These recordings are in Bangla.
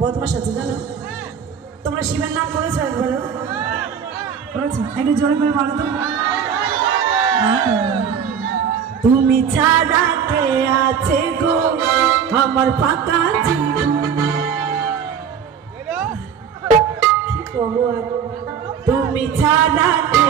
বদমাশ আছে জানো তোমরা শিবের নাম করেছো একবার করেছো একটু জোরে করে বলো তো তুমি ছাড়া কে আছে গো আমার পাকা জীবন কি করবো আর তুমি ছাড়া কে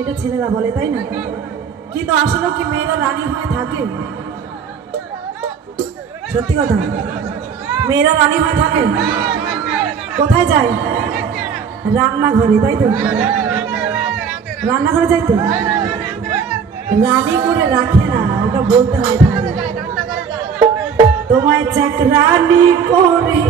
এটা ছেলেরা বলে তাই না কিন্তু আসলে কি মেয়েরা রানী হয়ে থাকে সত্যি কথা মেয়েরা রানী হয়ে থাকে কোথায় যায় রান্নাঘরে তাই তো রান্নাঘরে যাই তো রানী করে রাখে না ওটা বলতে হয় তোমায় চাকরানি করে